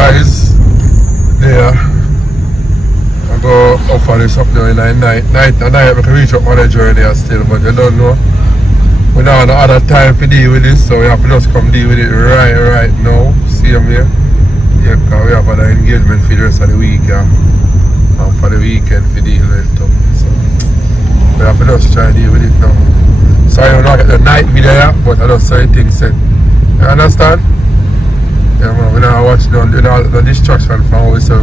guys, there. I go offer this up there in the night. I can reach up on the journey still, but you don't know. We don't have no other time to deal with this, so we have to just come deal with it right now. See them here? Yeah, because we have other engagement for the rest of the week, yeah. And for the weekend for deal with it too. So we have to just try to deal with it now. Sorry I'm not get the night video yet, but I just saw things said. You understand? Yeah man, we now watch the distraction from how we set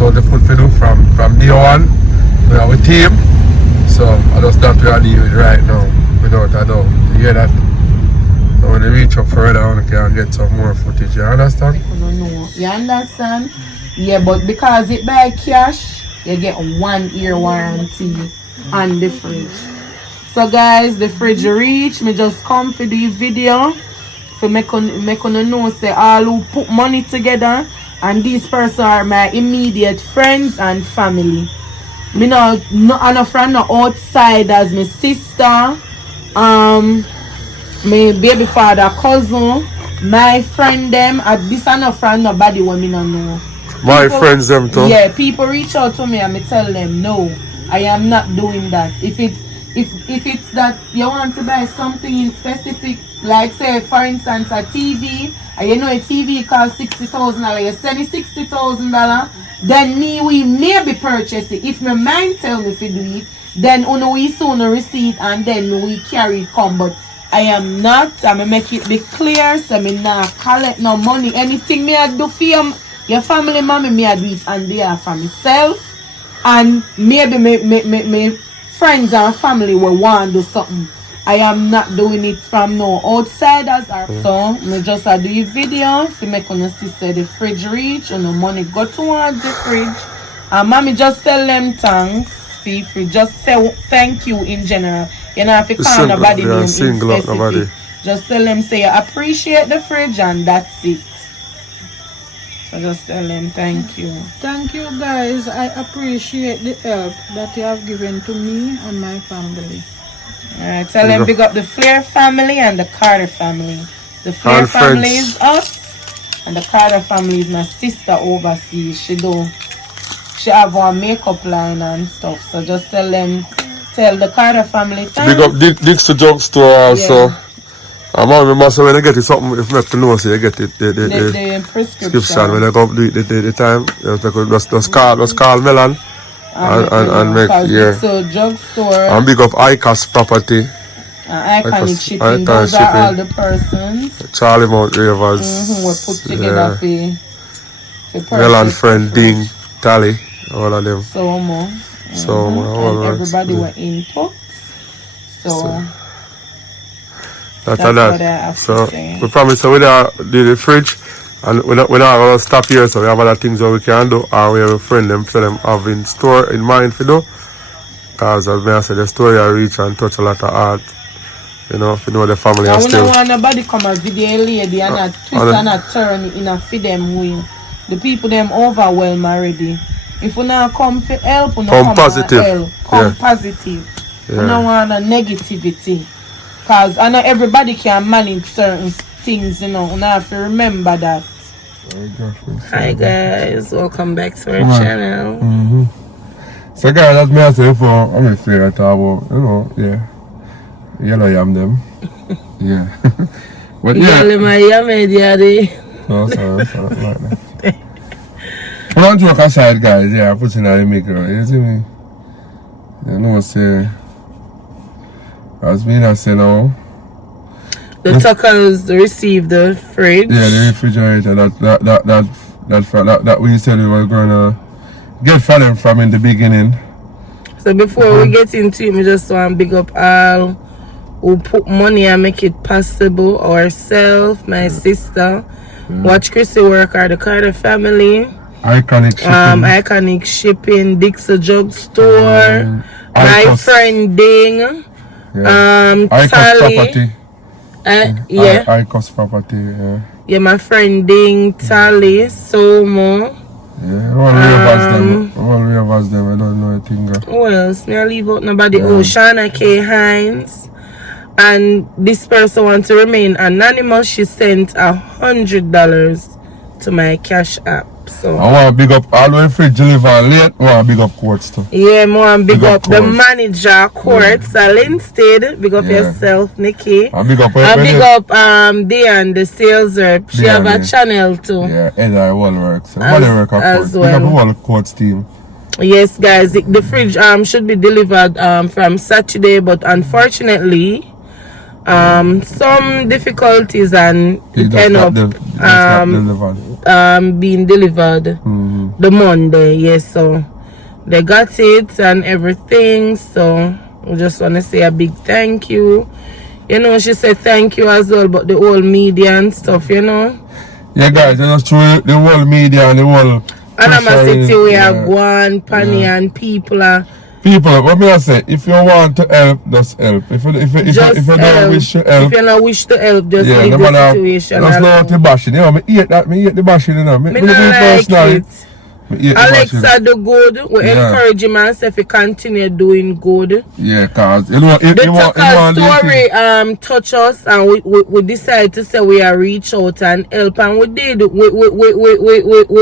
out the food for do from day one. We have a team. So I just that we are dealing with right now. Without a doubt. You hear that? So when you reach up further on, you can get some more footage. You understand? No. You understand? Yeah, but because it buy cash, you get 1 year warranty on the fridge. So guys, the fridge reach. Me just come for this video to make on know say all who put money together, and these persons are my immediate friends and family. Me no friend no outsiders, my sister, my baby father, cousin, my friend them. This are no friend nobody when me no know. My friends them too. Yeah, people reach out to me and me tell them no, I am not doing that. If it's that you want to buy something in specific, like say for instance a TV, and you know a TV costs $60,000, you send it $60,000, then we maybe purchase it. If my mind tell me to do it, then we soon receipt and then we carry it come. But I am not, I'm gonna make it be clear, so me not collect no money. Anything me I do for your family, mommy, me I do it on behalf of myself, and maybe me friends and family will want to do something. I am not doing it from no outsiders or so. Me just do a video to make on see say the fridge reach and the money go towards the fridge. And mommy just tell them thanks. See if you just say thank you in general. You know if you call nobody name in specific. Just tell them say you appreciate the fridge and that's it. So just tell them thank you. Thank you guys. I appreciate the help that you have given to me and my family. Alright, tell them big up the Flair family and the Carter family. The Flair family is us and the Carter family is my sister overseas. She have one makeup line and stuff. So just tell the Carter family thanks. Big up Dick's to Drugstore also. Yeah. Remember, so when I get it something, if you have to know, so you get it the prescription. When I go do it the time, just call Melon and make So Drugstore and big up ICAS property. Iconic shipping. Those are all the persons. Charlie Mount Ravers. We put together for Melon friend Ding, Tally, all of them. So more. All and everybody were input. So that's that. So we promise so we do the fridge and we're not gonna stop here, so we have other things that we can do, and we have a friend them for them have in store in mind for do. Because as I said, the story I reach and touch a lot of heart. You know, if you know the family and still. I don't want nobody come a video lady and a twist and a turn in a feed them way. The people them overwhelmed already. If we not come for help, we not come positive. Help. Come positive. We don't want a negativity. Because I know everybody can manage certain things, you know. We have to remember that. Hi guys, welcome back to our channel. So guys, that's me I say for I'm afraid I talk about, you know, yellow yam them. Yeah. But yellow my yam daddy. No, sorry like that. We don't joke aside guys, I put in the maker, you see me? You know say as me I say now. The Tuckers received the fridge. Yeah, the refrigerator that we said we were gonna get for them from in the beginning. So before we get into it, we just want to big up all who put money and make it possible. Ourselves, my sister, Watch Chrissy work, or the Carter family. Iconic shipping. Dick's Drugstore. My friend Ding. ICOS property. ICOS property, yeah, my friend Ding, Tally, Somo. Yeah, all we have as them, I don't know anything. Who else? May I leave out nobody? Oh, Shana K. Hines. And this person wants to remain anonymous. She sent $100 to my Cash App. So I want to big up all the way fridge deliver late. I want to big up Quartz too. yeah, more big up the Quartz. manager Quartz, Linstead. Big up yourself, Nikki. And big up Diane, the sales rep. She have a channel too. Yeah, Ella Wallworks. As well. Big up all the Quartz team. Yes, guys, the fridge should be delivered from Saturday, but unfortunately, some difficulties and it end up being delivered the Monday. Yes, so they got it and everything. So we just want to say a big thank you. You know, she said thank you as well, but the whole media and stuff, you know. Yeah, guys, just through the whole media and the whole Animosity we are going, Penny and people are. People, what me I say, if you want to help, just help. If you don't wish to help, if you don't wish to help, just leave the situation. That's not the bashing, you know. Me hate the bashing, you know. Me don't like it. Alexa do good. We encourage him and say if he continue doing good. Yeah, cause you know story touch us and we decided to say we are reach out and help, and we did. We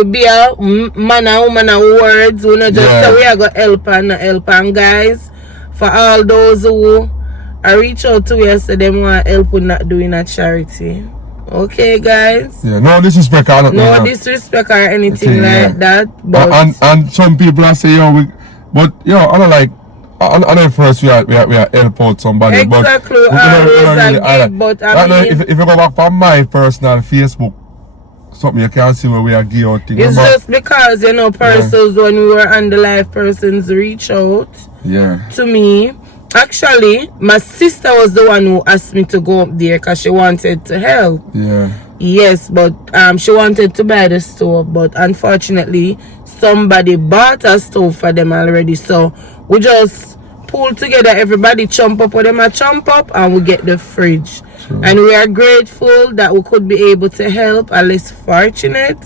be a man and woman of words. We not just say we are gonna help and guys, for all those who I reach out to you say them want help with not doing a charity. Okay, guys. Yeah, no disrespect or nothing. No disrespect or anything like that. But and some people are say I don't like. I first we are help out somebody. Exactly. But I mean, if you go back from my personal Facebook, something you can see where we are give out things. It's just because persons when we were on the live, persons reach out to me. Actually, my sister was the one who asked me to go up there because she wanted to help. Yeah. Yes, but she wanted to buy the stove, but unfortunately, somebody bought a stove for them already. So we just pull together, everybody chump up with them a chump up, and we get the fridge. True. And we are grateful that we could be able to help a less fortunate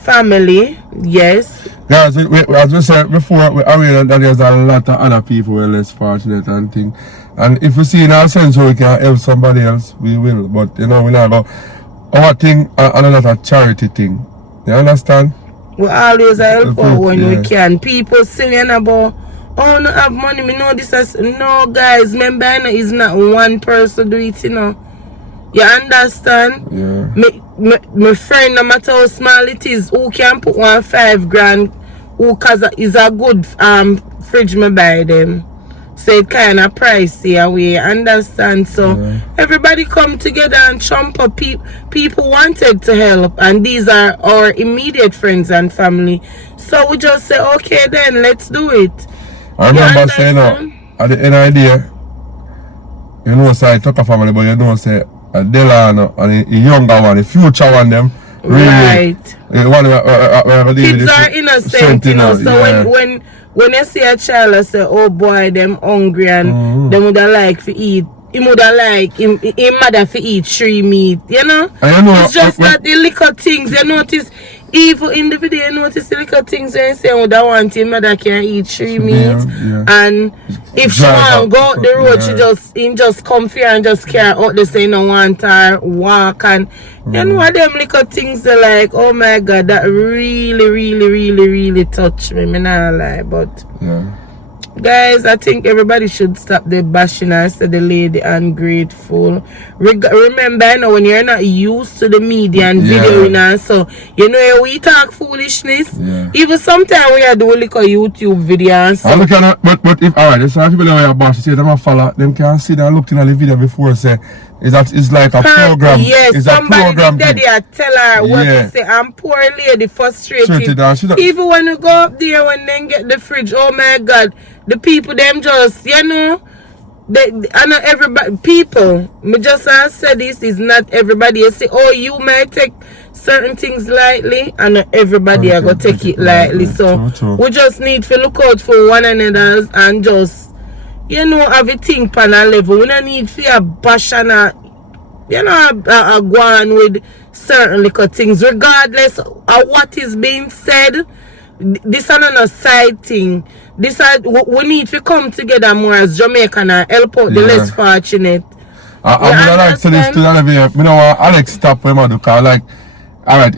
family. Yes. Guys, as we said before, we are aware that there's a lot of other people who are less fortunate and things. And if we see in our sense where we can help somebody else, we will. But we not go. Our thing and another charity thing. You understand? We always help out when we can. People saying about, oh, no have money, me know this as no guys, remember it's not one person do it, You understand? Yeah. My friend, no matter how small it is, who can put $5,000, who cause is a good fridge me buy them. So it kind of pricey away, understand? So everybody come together and chump up. People wanted to help, and these are our immediate friends and family. So we just say, okay then, let's do it. I remember saying at the end of the day, say I took a family, but say Delano and the younger one, the future one, them really, right. Kids are innocent, So when you see a child, I say, oh boy, them hungry and them would like to eat. He would like him mother to eat 3 meat, It's just that the little things, you notice. Even in the video, you notice the little things and say, oh, that one him mother can eat 3 meat. And if she want to go out the road, he just come here and just carry out the say no want her walk. And you know what them little things they like, oh my God, that really touch me. Me not lie, but guys, I think everybody should stop the bashing and say the lady ungrateful. Remember, when you're not used to the media and videoing, so we talk foolishness. Even sometimes we are doing like a YouTube video and so. But if alright, there's some people that are bash, say them a follow, them can see that looked in the video before say it's like a program. Yes, it's somebody did that tell her what to say. I'm poor lady, frustrated. Even when you go up there when they get the fridge, oh my God, the people them just, I know everybody, people, me just say this is not everybody. You say, oh, you might take certain things lightly, and not everybody are going to take it lightly. So we just need to look out for one another and just, everything pan a level. We don't need to bash and go on with certain little things, regardless of what is being said. This is not a side thing. We need to come together more as Jamaican and help out the less fortunate. I'm going to like to this to the video. I know Alex stop him because Alright,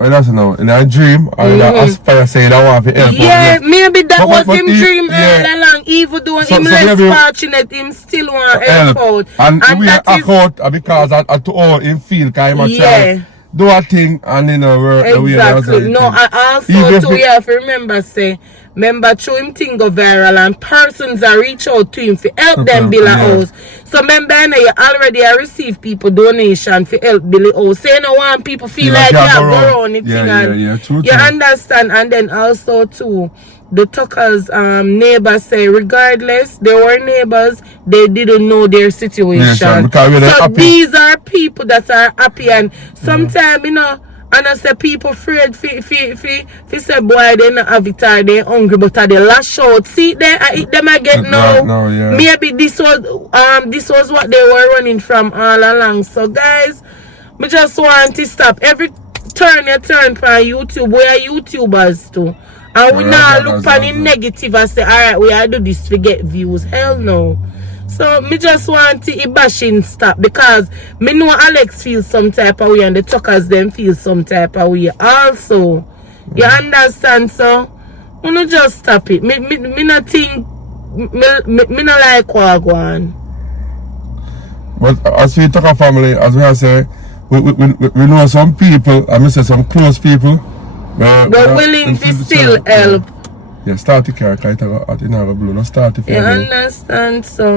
I don't know, in a dream, or in a aspire say that want to help. Yeah, maybe that was him dream yeah. all along. Even though him less fortunate, him still want help out. And we are out because to all him feel, because him try do a thing and you know work the way exactly. No, I also too, you have to remember through him thing go viral and persons are reach out to him to help them build a house. So remember you already receive people donation for help build a house. So you know want people feel like you have go around it thing you understand. And then also too the Tuckers neighbors say regardless they were neighbors, they didn't know their situation. So these are people that are happy, and sometimes you know, and I say people afraid fi say boy they not have it or they hungry, but they lash out. See there I eat them again now. Maybe this was what they were running from all along. So guys, we just want to stop every turn you turn for YouTube. We are YouTubers too. And we now look for the negative and say, alright, we are do this to get views. Hell no. So me just want to bashing stop, because me know Alex feels some type of way and the Tuckers them feel some type of way also. You understand? So we no just stop it. Me not think me not like what go on. But as we talk a family, as we say, we know some people, I say some close people. We're willing to still help. Yeah, start the car, because it's not blue. No start the You understand? So,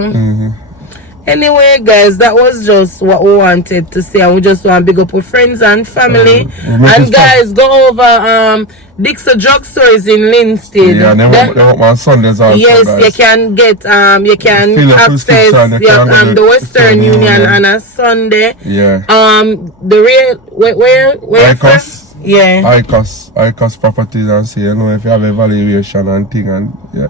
anyway, guys, that was just what we wanted to say. And we just want to big up our friends and family. And guys, go over Dixon Drugstores in Linstead. Yeah, they want my Sundays also. Yes, guys. you can get you can access the Western Union on a Sunday. Yeah. The real where Icos. Yeah. Icos properties, and see, you know, if you have evaluation and thing, and yeah.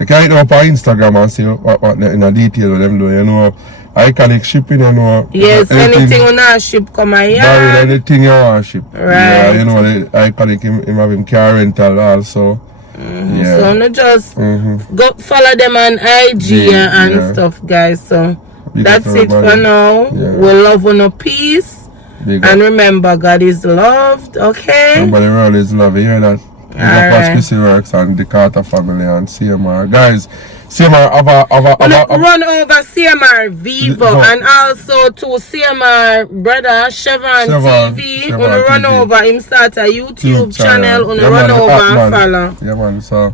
You can hit up on Instagram and see what in a detail of them do, you know. Iconic shipping, you know. Yes, anything on our ship come here. Anything you want ship. Right. Yeah, you know, the Iconic him have him car rental also. Yeah. So no just go follow them on IG and stuff, guys. So that's it for now. Yeah. We love on a peace. And remember, God is loved, okay? Remember, the world is loved. You hear that? Right. Works and the Carter family and CMR. Guys, CMR run over CMR Vivo and also to CMR brother Chevron TV. Gonna run over him, start a YouTube channel. Gonna run over and follow. Yeah, man. So,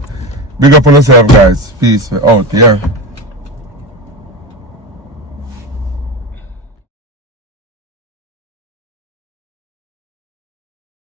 big up on yourself, guys. Peace. We're out. Yeah.